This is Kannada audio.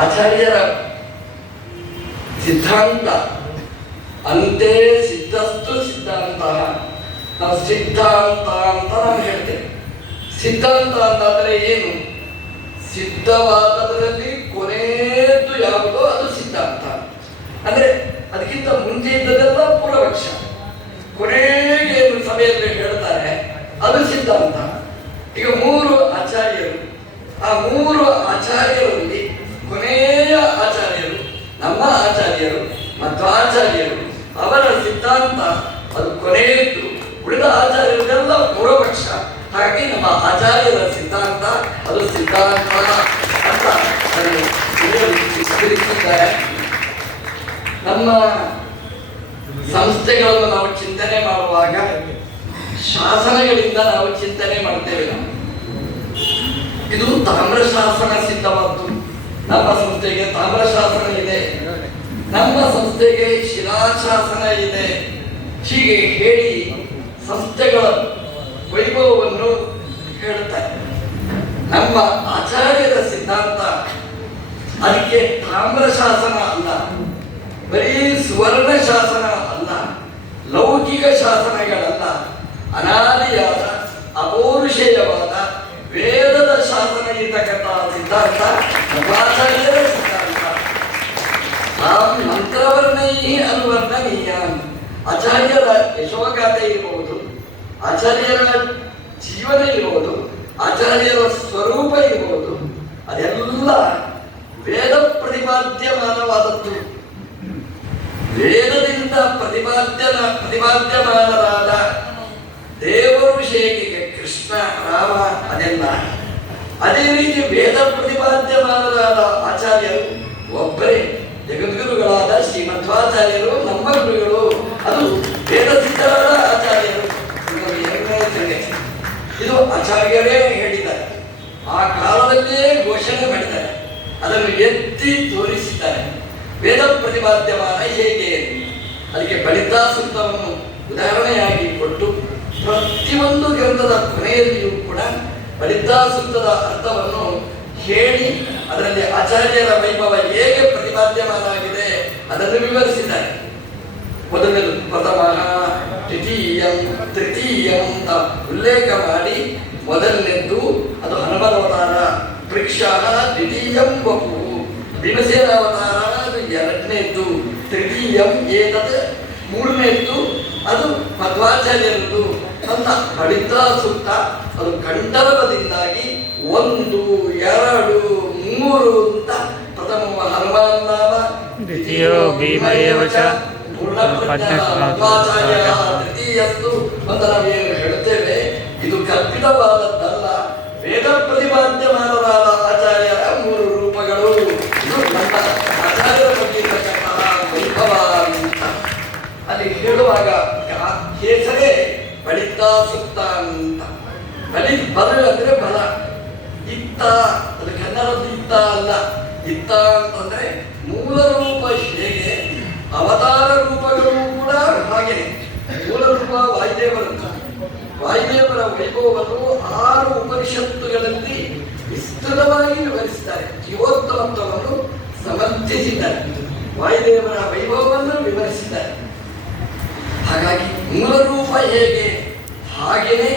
ಆಚಾರ್ಯರ ಸಿದ್ಧಾಂತ ಅಂತೆ ಸಿದ್ಧಸ್ತು ಸಿದ್ಧಾಂತ. ನಾವು ಸಿದ್ಧಾಂತ ಅಂತ ನಾನು ಹೇಳ್ತೇವೆ. ಸಿದ್ಧಾಂತ ಅಂತಂದ್ರೆ ಏನು? ಸಿದ್ಧವಾದದರಲ್ಲಿ ಕೊನೆಯದ್ದು ಯಾವುದೋ ಅದು ಸಿದ್ಧಾಂತ. ಅಂದ್ರೆ ಅದಕ್ಕಿಂತ ಮುಂಚೆ ಇದ್ದದೆಲ್ಲ ಪೂರ್ವಪಕ್ಷ. ಕೊನೆಗೆ ಏನು ಸಭೆಯಲ್ಲಿ ಹೇಳ್ತಾರೆ ಅದು ಸಿದ್ಧಾಂತ. ಈಗ 3 ಆಚಾರ್ಯರು, ಆ 3 ಆಚಾರ್ಯರಲ್ಲಿ ಕೊನೆಯ ಆಚಾರ್ಯರು ನಮ್ಮ ಆಚಾರ್ಯರು ಮತ್ತು ಆಚಾರ್ಯರು, ಅವರ ಸಿದ್ಧಾಂತ ಅದು ಕೊನೆಯದ್ದು. ಉಳಿದ ಆಚಾರ್ಯರಿಗೆಲ್ಲ ಪೂರ್ವಪಕ್ಷ. ಹಾಗಾಗಿ ನಮ್ಮ ಆಚಾರ್ಯರ ಸಿದ್ಧಾಂತ ಅದು ಸಿದ್ಧಾಂತ ಅಂತ ತಿಳಿಸಿದ್ದಾರೆ. ನಮ್ಮ ಸಂಸ್ಥೆಗಳನ್ನು ನಾವು ಚಿಂತನೆ ಮಾಡುವಾಗ ಶಾಸನಗಳಿಂದ ನಾವು ಚಿಂತನೆ ಮಾಡ್ತೇವೆ. ಇದು ತಾಮ್ರ ಶಾಸನ ಸಿದ್ಧವಾದ್ದು. ನಮ್ಮ ಸಂಸ್ಥೆಗೆ ತಾಮ್ರ ಶಾಸನ ಇದೆ, ನಮ್ಮ ಸಂಸ್ಥೆಗೆ ಶಿಲಾಶಾಸನ ಇದೆ. ಹೀಗೆ ಹೇಳಿ ಸಂಸ್ಥೆಗಳ ವೈಭವವನ್ನು ಹೇಳುತ್ತಾರೆ. ನಮ್ಮ ಆಚಾರ್ಯರ ಸಿದ್ಧಾಂತ ಅದಕ್ಕೆ ತಾಮ್ರ ಶಾಸನ ಅಲ್ಲ, ಬರೀ ಸುವರ್ಣ ಶಾಸನ ಅಲ್ಲ, ಲೌಕಿಕ ಶಾಸನಗಳಲ್ಲ, ಅನಾದಿಯಾದ ಅಪೌರುಷೇಯವಾದ ವೇದದ ಶಾಸನ ಇರತಕ್ಕಂಥ ಸಿದ್ಧಾಂತ ಆಚಾರ್ಯರ ಸಿದ್ಧಾಂತ. ಮಂತ್ರವರ್ಣೈ ಅನುವರ್ಣನೀಯ. ಆಚಾರ್ಯರ ಯಶೋಗಾಥೆ ಇರಬಹುದು, ಆಚಾರ್ಯರ ಜೀವನ ಇರಬಹುದು, ಆಚಾರ್ಯರ ಸ್ವರೂಪ ಇರಬಹುದು, ಅದೆಲ್ಲ ವೇದ ಪ್ರತಿಪಾದ್ಯಮಾನವಾದದ್ದು. ವೇದದಿಂದ ಪ್ರತಿಪಾದ್ಯಮಾನರಾದ ದೇವರು ಹೇಗೆ ಕೃಷ್ಣ ರಾಮ ಅದೆಲ್ಲ, ಅದೇ ರೀತಿ ವೇದ ಪ್ರತಿಪಾದ್ಯಮಾನರಾದ ಆಚಾರ್ಯರು ಒಬ್ಬರೇ ಜಗದ್ಗುರುಗಳಾದ ಶ್ರೀಮಧ್ವಾಚಾರ್ಯರು ನಮ್ಮ ಗುರುಗಳು. ಅದು ವೇದ ಸಿದ್ಧರಾದ ಆಚಾರ್ಯರು. ಇದು ಆಚಾರ್ಯರೇ ಹೇಳಿದ್ದಾರೆ, ಆ ಕಾಲದಲ್ಲಿಯೇ ಘೋಷಣೆ ಮಾಡಿದ್ದಾರೆ, ಅದನ್ನು ಎತ್ತಿ ತೋರಿಸಿದ್ದಾರೆ. ವೇದ ಪ್ರತಿಪಾದ್ಯಮಾನ ಹೇಗೆ? ಅದಕ್ಕೆ ಫಲಿತಾ ಸೂಕ್ತವನ್ನು ಉದಾಹರಣೆಯಾಗಿ ಕೊಟ್ಟು ಪ್ರತಿಯೊಂದು ಗ್ರಂಥದ ಕೊನೆಯಲ್ಲಿಯೂ ಕೂಡ ಫಲಿತಾ ಸೂಕ್ತದ ಅರ್ಥವನ್ನು ಹೇಳಿ ಅದರಲ್ಲಿ ಆಚಾರ್ಯರ ವೈಭವ ಹೇಗೆ ಪ್ರತಿಪಾದ್ಯಮಾನ ಆಗಿದೆ ಅದನ್ನು ವಿವರಿಸಿದ್ದಾರೆ. ಮೊದಲನೇದು ಪ್ರಥಮ, ದ್ವಿತೀಯಂ, ತೃತೀಯಂ ಅಂತ ಉಲ್ಲೇಖ ಮಾಡಿ ಮೊದಲನೇದ್ದು ಅದು ಹನುಮನವತಾರ, ವೃಕ್ಷ ದ್ವಿತೀಯಂ ವಪು, ಭೀಮಸೇನ ಅವತಾರ ಅದು ಎರಡನೇದ್ದು, ತೃತೀಯಂ ಏತತ್ ಮೂರನೇದ್ದು ಅದು ಮಧ್ವಾಚಾರ್ಯರದ್ದು ಅಂತ ಫಲಿತಾ ಸೂಕ್ತ. ಅದು ಕಂಠರದಿಂದಾಗಿ 1, 2, 3 ಅಂತ ಪ್ರಥಮ ಹನುಮಾನ್ ನಾಮ, ದ್ವಿತೀಯೋ ಭೀಮಯೇವ ಚ, ತೃತೀಯದ್ದು ಅಂತ ನಾವೇನು ಹೇಳುತ್ತೇವೆ ಇದು ಕಲ್ಪಿತವಾದದ್ದಲ್ಲ. ವೇದ ಪ್ರತಿಪಾದ್ಯಮಾನರಾದ ಆಚಾರ್ಯರ 3 ರೂಪಗಳು. ಇದು ನಮ್ಮ ಆಚಾರ್ಯರ ಬಗ್ಗೆ ಇರತಕ್ಕಂತಹ ವೈಭವ ಅಂತ ಅಲ್ಲಿ ಹೇಳುವಾಗ ಹೆಸರೇ ಫಲಿತಾ ಸೂಕ್ತ ಅಂತ. ಬಲ ಅಂದ್ರೆ ಬಲ. ಇತ್ತ ಅದು ಕನ್ನಡದ್ದು ಇತ್ತ ಅಲ್ಲ. ಇತ್ತ ಅಂತಂದ್ರೆ ಮೂಲ ರೂಪ ಹೇಗೆ, ಅವತಾರ ರೂಪಗಳು ಕೂಡ ಹಾಗೆಯೇ. ಮೂಲ ರೂಪ ವಾಯುದೇವರದ್ದು. ವಾಯುದೇವರ ವೈಭವವನ್ನು 6 ಉಪನಿಷತ್ತುಗಳಲ್ಲಿ ವಿಸ್ತೃತವಾಗಿ ವಿವರಿಸಿದ್ದಾರೆ. ಜೀವೋತ್ತಮತ್ವವನ್ನು ಸಮರ್ಥಿಸಿದ್ದಾರೆ, ವಾಯುದೇವರ ವೈಭವವನ್ನು ವಿವರಿಸಿದ್ದಾರೆ. ಹಾಗಾಗಿ ಮೂಲ ರೂಪ ಹೇಗೆ ಹಾಗೆಯೇ